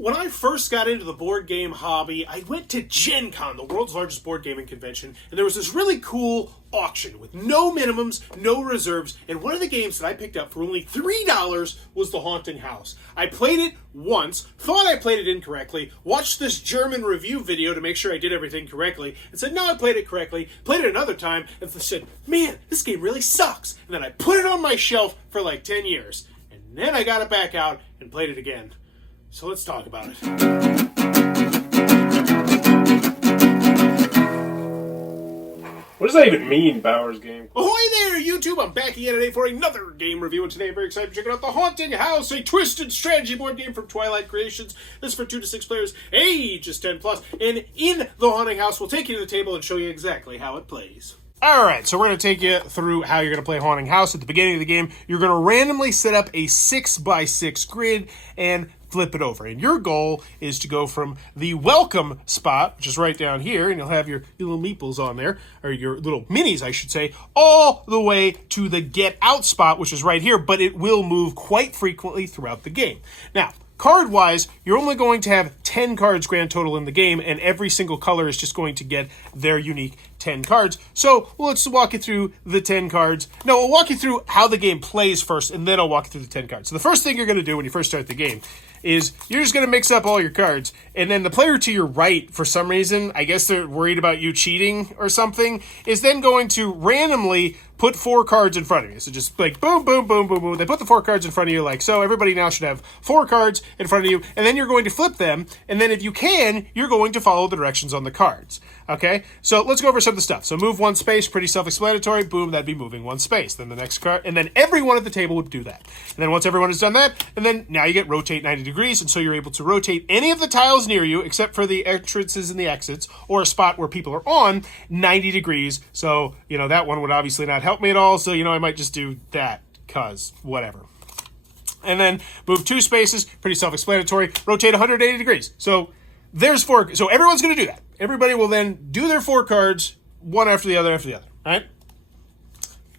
When I first got into the board game hobby, I went to Gen Con, the world's largest board gaming convention, and there was this really cool auction with no minimums, no reserves, and one of the games that I picked up for only $3 was The Haunting House. I played it once, thought I played it incorrectly, watched this German review video to make sure I did everything correctly, and said, no, I played it correctly, played it another time, and said, man, this game really sucks. And then I put it on my shelf for like 10 years, and then I got it back out and played it again. So let's talk about it. What does that even mean, Bowers Game? Ahoy there, YouTube! I'm back again today for another game review, and today I'm very excited to check out The Haunting House, a twisted strategy board game from Twilight Creations. This is for 2 to 6 players, ages 10 plus, and in The Haunting House, we'll take you to the table and show you exactly how it plays. Alright, so we're going to take you through how you're going to play Haunting House. At the beginning of the game, you're going to randomly set up a 6x6 grid and flip it over. And your goal is to go from the welcome spot, which is right down here, and you'll have your little meeples on there, or your little minis, I should say, all the way to the get out spot, which is right here, but it will move quite frequently throughout the game. Now, card-wise, you're only going to have 10 cards grand total in the game, and every single color is just going to get their unique 10 cards. So let's walk you through the 10 cards. No, we'll walk you through how the game plays first, and then I'll walk you through the 10 cards. So the first thing you're going to do when you first start the game is you're just going to mix up all your cards, and then the player to your right, for some reason, I guess they're worried about you cheating or something, is then going to randomly put 4 cards in front of you. So just like boom, boom, boom, boom, boom. They put the 4 cards in front of you like so. Everybody now should have 4 cards in front of you, and then you're going to flip them, and then if you can, you're going to follow the directions on the cards. Okay, so let's go over some of the stuff. So move 1 space, pretty self-explanatory. Boom, that'd be moving 1 space. Then the next card, and then everyone at the table would do that. And then once everyone has done that, and then now you get rotate 90 degrees, and so you're able to rotate any of the tiles near you, except for the entrances and the exits, or a spot where people are on, 90 degrees. So, that one would obviously not help me at all, so, I might just do that, cause whatever. And then move 2 spaces, pretty self-explanatory, rotate 180 degrees. So there's 4, so everyone's going to do that. Everybody will then do their 4 cards, one after the other, all right?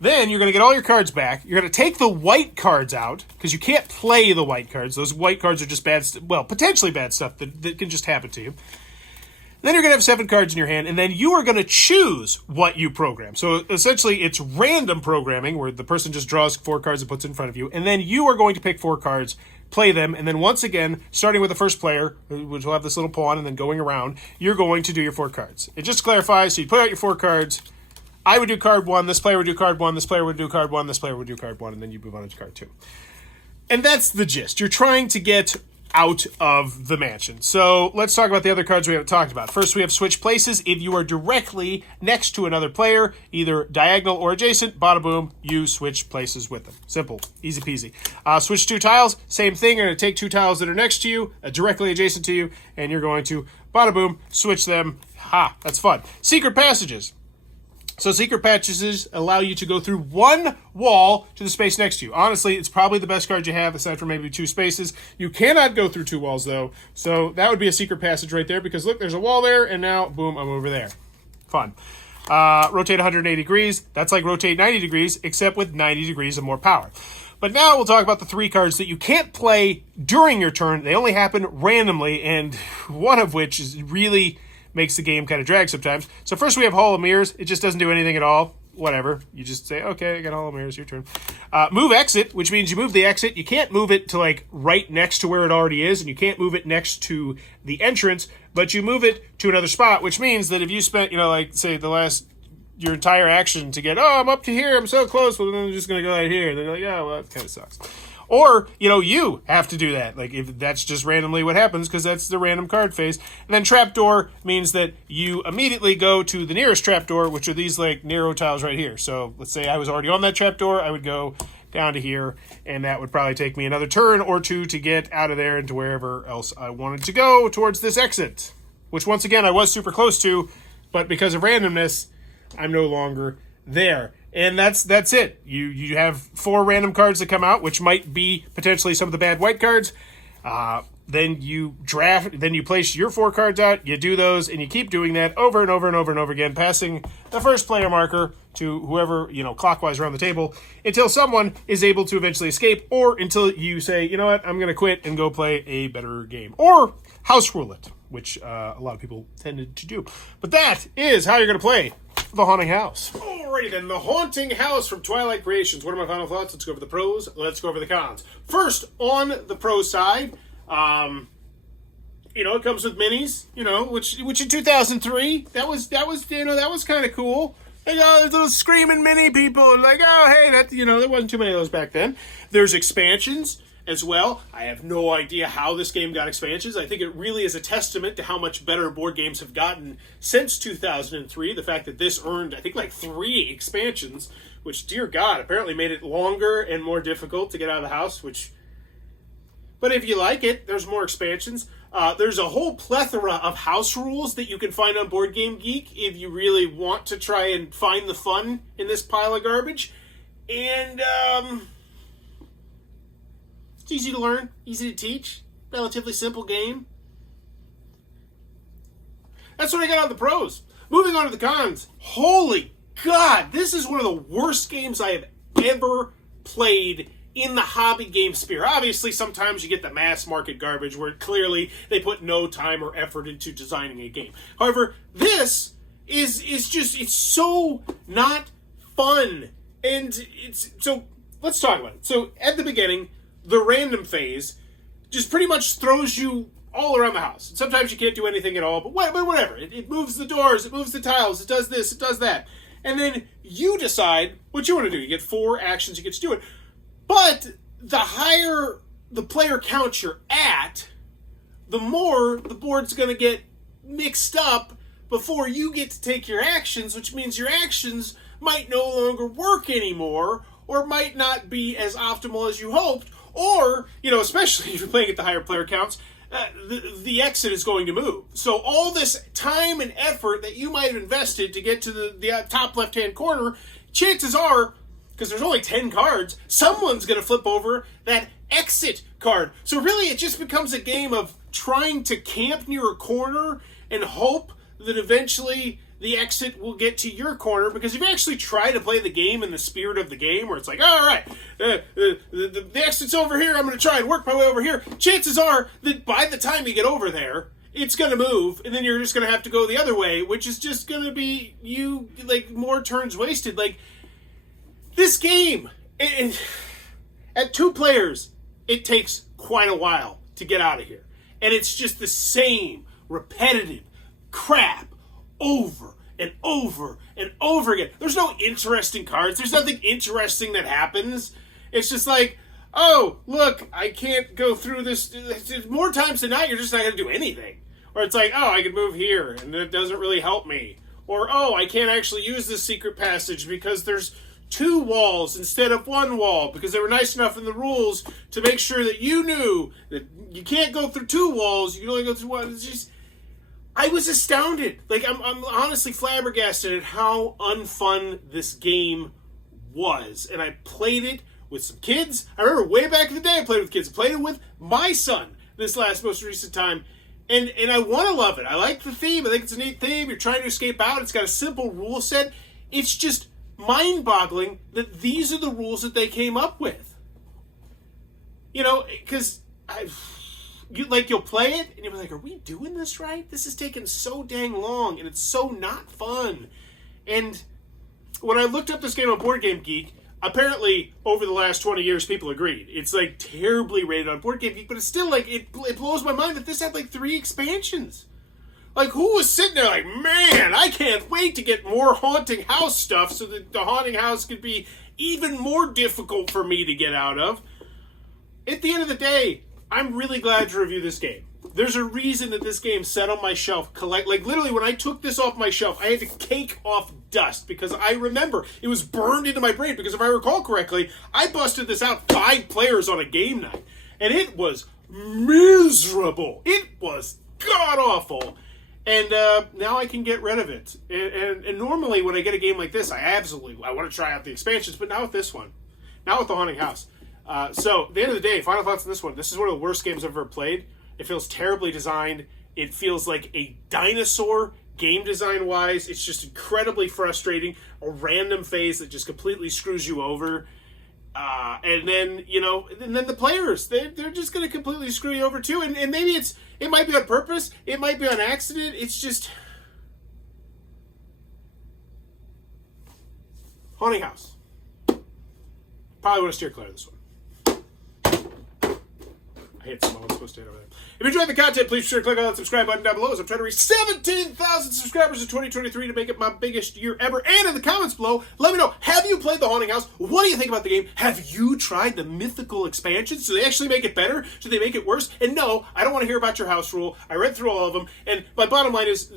Then you're going to get all your cards back. You're going to take the white cards out, because you can't play the white cards. Those white cards are just bad, potentially bad stuff that can just happen to you. Then you're going to have 7 cards in your hand, and then you are going to choose what you program. So essentially, it's random programming, where the person just draws 4 cards and puts it in front of you, and then you are going to pick 4 cards, play them, and then once again, starting with the first player, which will have this little pawn, and then going around, you're going to do your 4 cards. It just clarifies, so you put out your 4 cards. I would do card 1, this player would do card 1, this player would do card 1, this player would do card 1, and then you move on to card 2. And that's the gist. You're trying to get out of the mansion. So let's talk about the other cards we haven't talked about. First, we have switch places. If you are directly next to another player, either diagonal or adjacent, bada boom, you switch places with them. Simple, easy peasy. Switch 2 tiles, same thing. You're going to take 2 tiles that are next to you, directly adjacent to you, and you're going to bada boom, switch them. Ha, that's fun. Secret passages. So secret passages allow you to go through 1 wall to the space next to you. Honestly, it's probably the best card you have, aside from maybe 2 spaces. You cannot go through 2 walls, though. So that would be a secret passage right there, because look, there's a wall there, and now, boom, I'm over there. Fun. Rotate 180 degrees. That's like rotate 90 degrees, except with 90 degrees of more power. But now we'll talk about the 3 cards that you can't play during your turn. They only happen randomly, and one of which is really makes the game kind of drag sometimes. So first we have Hall of Mirrors. It just doesn't do anything at all. Whatever. You just say, okay, I got Hall of Mirrors, your turn. Move exit, which means you move the exit. You can't move it to like right next to where it already is, and you can't move it next to the entrance, but you move it to another spot, which means that if you spent, like say your entire action to get, I'm up to here, I'm so close, well then I'm just going to go right here. And they're like, well, that kind of sucks. Or, you have to do that. Like, if that's just randomly what happens, because that's the random card phase. And then trapdoor means that you immediately go to the nearest trapdoor, which are these, like, narrow tiles right here. So, let's say I was already on that trapdoor, I would go down to here, and that would probably take me another turn or 2 to get out of there and to wherever else I wanted to go towards this exit. Which, once again, I was super close to, but because of randomness, I'm no longer there. And that's it. You have 4 random cards that come out, which might be potentially some of the bad white cards. then you draft, then you place your 4 cards out, you do those, and you keep doing that over and over and over and over again, passing the first player marker to whoever, clockwise around the table, until someone is able to eventually escape, or until you say, you know what, I'm going to quit and go play a better game. Or house rule it, which a lot of people tended to do. But that is how you're going to play The Haunting House. Alrighty then, The Haunting House from Twilight Creations. What are my final thoughts? Let's go over the pros, let's go over the cons. First, on the pro side, it comes with minis, which in 2003, that was kind of cool. Like, there's those screaming mini people, like, oh, hey, there wasn't too many of those back then. There's expansions as well. I have no idea how this game got expansions. I think it really is a testament to how much better board games have gotten since 2003. The fact that this earned, I think, like 3 expansions, which, dear God, apparently made it longer and more difficult to get out of the house, But if you like it, there's more expansions. There's a whole plethora of house rules that you can find on Board Game Geek if you really want to try and find the fun in this pile of garbage. And it's easy to learn, easy to teach, relatively simple game. That's what I got on the pros. Moving on to the cons. Holy God, this is one of the worst games I have ever played in the hobby game sphere. Obviously, sometimes you get the mass market garbage where clearly they put no time or effort into designing a game. However, this is just, it's so not fun. And so let's talk about it. So at the beginning, the random phase just pretty much throws you all around the house. And sometimes you can't do anything at all, but whatever. It moves the doors, it moves the tiles, it does this, it does that. And then you decide what you want to do. You get 4 actions, you get to do it. But the higher the player count you're at, the more the board's going to get mixed up before you get to take your actions, which means your actions might no longer work anymore, or might not be as optimal as you hoped, or, especially if you're playing at the higher player counts, the exit is going to move. So all this time and effort that you might have invested to get to the top left-hand corner, chances are, because there's only 10 cards, someone's going to flip over that exit card. So really, it just becomes a game of trying to camp near a corner and hope that eventually the exit will get to your corner. Because if you actually try to play the game in the spirit of the game, where it's like, all right, the exit's over here, I'm going to try and work my way over here, chances are that by the time you get over there, it's going to move, and then you're just going to have to go the other way, which is just going to be more turns wasted. This game, at 2 players, it takes quite a while to get out of here. And it's just the same repetitive crap over and over and over again. There's no interesting cards. There's nothing interesting that happens. It's just like, oh, look, I can't go through this. More times than not, you're just not going to do anything. Or it's like, oh, I can move here, and it doesn't really help me. Or, oh, I can't actually use this secret passage because there's 2 walls instead of 1 wall, because they were nice enough in the rules to make sure that you knew that you can't go through 2 walls, you can only go through 1. It's just, I was astounded. I'm honestly flabbergasted at how unfun this game was. And I played it with some kids. I remember way back in the day I played with kids. I played it with my son this most recent time. And I want to love it. I like the theme. I think it's a neat theme. You're trying to escape out. It's got a simple rule set. It's just mind-boggling that these are the rules that they came up with. Because you'll play it and you'll be like, are we doing this right? This is taking so dang long and it's so not fun. And when I looked up this game on Board Game Geek, apparently over the last 20 years people agreed. It's terribly rated on Board Game Geek, but it's still it blows my mind that this had 3 expansions. Who was sitting there man, I can't wait to get more haunting house stuff so that the haunting house could be even more difficult for me to get out of. At the end of the day, I'm really glad to review this game. There's a reason that this game sat on my shelf. Literally, when I took this off my shelf, I had to cake off dust because I remember it was burned into my brain. Because if I recall correctly, I busted this out 5 players on a game night. And it was miserable. It was god-awful. And now I can get rid of it. And normally when I get a game like this, I want to try out the expansions. But not with this one. Not with The Haunting House. So, at the end of the day, final thoughts on this one. This is one of the worst games I've ever played. It feels terribly designed. It feels like a dinosaur game design wise. It's just incredibly frustrating. A random phase that just completely screws you over. And then, and then the players, they're just going to completely screw you over too. And maybe it might be on purpose. It might be on accident. It's just... Haunting House. Probably want to steer clear of this one. I hate someone was supposed to hit over there. If you enjoyed the content, please be sure to click on that subscribe button down below as I'm trying to reach 17,000 subscribers in 2023 to make it my biggest year ever. And in the comments below, let me know, have you played The Haunting House? What do you think about the game? Have you tried the mythical expansions? Do they actually make it better? Do they make it worse? And no, I don't want to hear about your house rule. I read through all of them. And my bottom line is,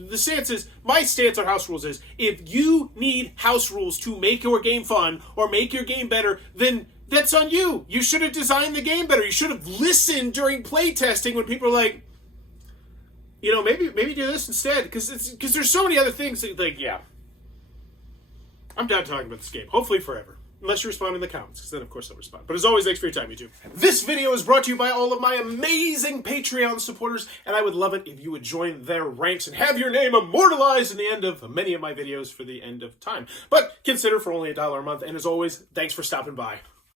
my stance on house rules is, if you need house rules to make your game fun or make your game better, then that's on you. You should have designed the game better. You should have listened during playtesting when people are like, maybe do this instead. Because there's so many other things that, yeah. I'm done talking about this game. Hopefully forever. Unless you respond in the comments, because then of course I'll respond. But as always, thanks for your time, YouTube. This video is brought to you by all of my amazing Patreon supporters, and I would love it if you would join their ranks and have your name immortalized in the end of many of my videos for the end of time. But consider for only $1 a month, and as always, thanks for stopping by.